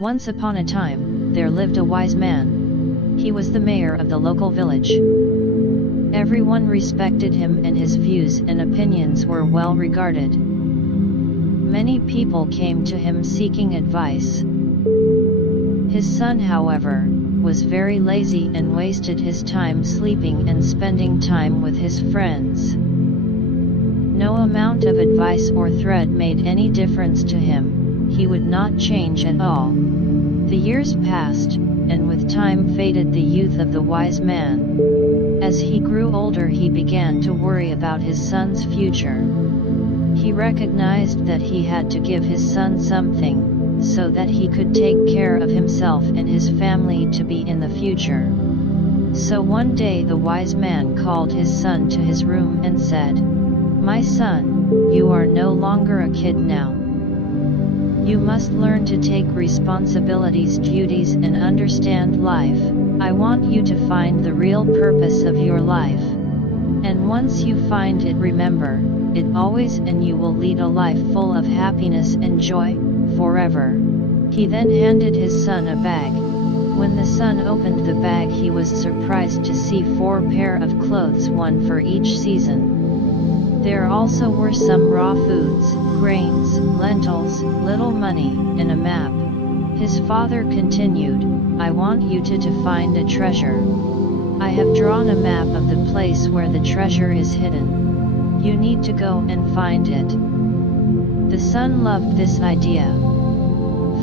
Once upon a time, there lived a wise man. He was the mayor of the local village. Everyone respected him and his views and opinions were well regarded. Many people came to him seeking advice. His son, however, was very lazy and wasted his time sleeping and spending time with his friends. No amount of advice or threat made any difference to him. He would not change at all. The years passed, and with time faded the youth of the wise man. As he grew older, he began to worry about his son's future. He recognized that he had to give his son something, so that he could take care of himself and his family to be in the future. So one day the wise man called his son to his room and said, "My son, you are no longer a kid now. You must learn to take responsibilities, duties, and understand life. I want you to find the real purpose of your life. And once you find it, remember it always, and you will lead a life full of happiness and joy, forever." He then handed his son a bag. When the son opened the bag, he was surprised to see 4 pairs of clothes, one for each season. There also were some raw foods, grains, lentils, little money, and a map. His father continued, "I want you to find a treasure. I have drawn a map of the place where the treasure is hidden. You need to go and find it." The son loved this idea.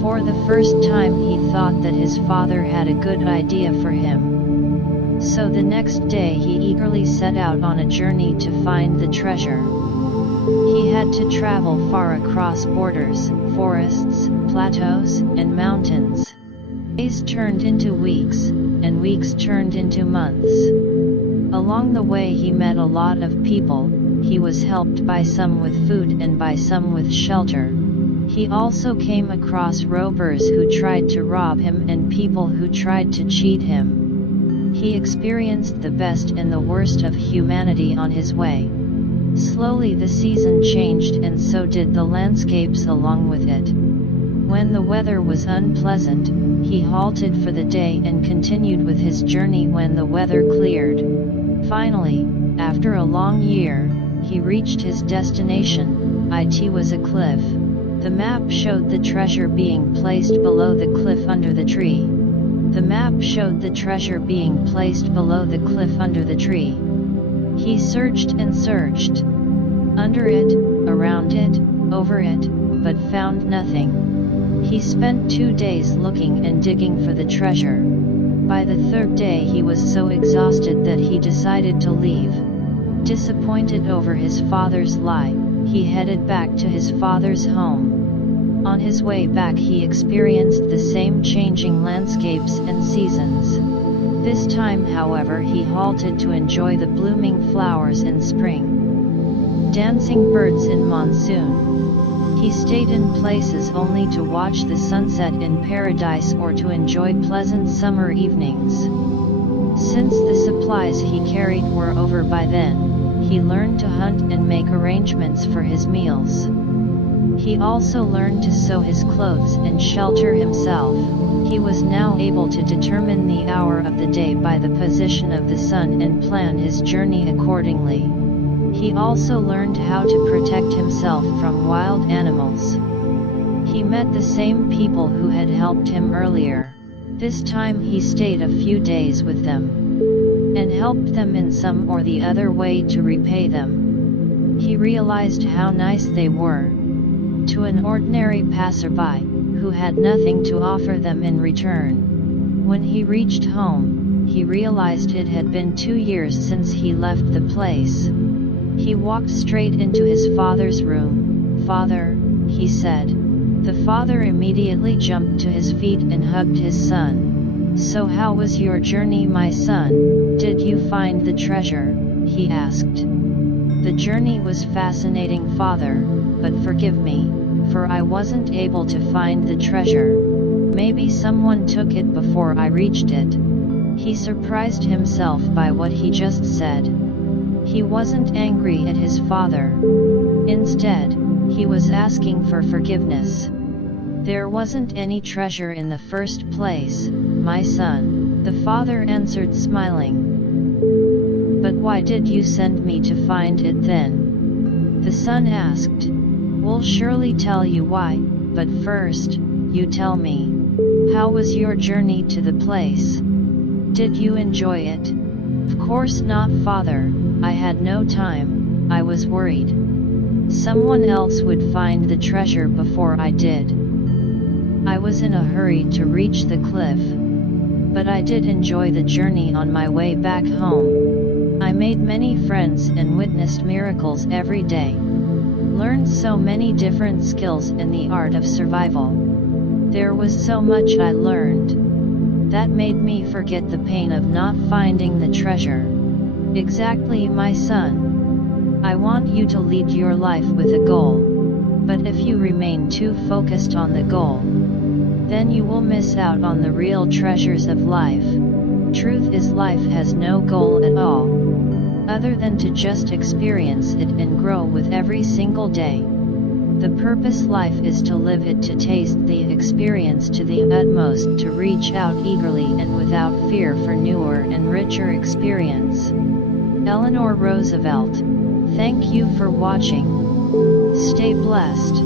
For the first time he thought that his father had a good idea for him. So the next day he eagerly set out on a journey to find the treasure. He had to travel far across borders, forests, plateaus, and mountains. Days turned into weeks, and weeks turned into months. Along the way he met a lot of people. He was helped by some with food and by some with shelter. He also came across robbers who tried to rob him and people who tried to cheat him. He experienced the best and the worst of humanity on his way. Slowly the season changed, and so did the landscapes along with it. When the weather was unpleasant, he halted for the day and continued with his journey when the weather cleared. Finally, after a long year, he reached his destination. It was a cliff. The map showed the treasure being placed below the cliff under the tree. The map showed the treasure being placed below the cliff under the tree. He searched and searched. Under it, around it, over it, but found nothing. He spent 2 days looking and digging for the treasure. By the 3rd day he was so exhausted that he decided to leave. Disappointed over his father's lie, he headed back to his father's home. On his way back he experienced the same changing landscapes and seasons. This time, however, he halted to enjoy the blooming flowers in spring, dancing birds in monsoon. He stayed in places only to watch the sunset in paradise or to enjoy pleasant summer evenings. Since the supplies he carried were over by then, he learned to hunt and make arrangements for his meals. He also learned to sew his clothes and shelter himself. He was now able to determine the hour of the day by the position of the sun and plan his journey accordingly. He also learned how to protect himself from wild animals. He met the same people who had helped him earlier. This time he stayed a few days with them, and helped them in some or the other way to repay them. He realized how nice they were. To an ordinary passerby, who had nothing to offer them in return. When he reached home, he realized it had been 2 years since he left the place. He walked straight into his father's room. "Father," he said. The father immediately jumped to his feet and hugged his son. "So how was your journey, my son? Did you find the treasure?" he asked. "The journey was fascinating, father, but forgive me, for I wasn't able to find the treasure. Maybe someone took it before I reached it." He surprised himself by what he just said. He wasn't angry at his father. Instead, he was asking for forgiveness. There wasn't any treasure in the first place, my son, the father answered smiling. But why did you send me to find it then? The son asked. We'll surely tell you why, but first, you tell me. How was your journey to the place? Did you enjoy it? Of course not, father, I had no time, I was worried. Someone else would find the treasure before I did. I was in a hurry to reach the cliff. But I did enjoy the journey on my way back home. I made many friends and witnessed miracles every day. Learned so many different skills in the art of survival. There was so much I learned. That made me forget the pain of not finding the treasure. Exactly, my son. I want you to lead your life with a goal. But if you remain too focused on the goal, then you will miss out on the real treasures of life. Truth is, life has no goal at all, other than to just experience it and grow with every single day. The purpose life is to live it, to taste the experience to the utmost, to reach out eagerly and without fear for newer and richer experience. Eleanor Roosevelt. Thank you for watching. Stay blessed.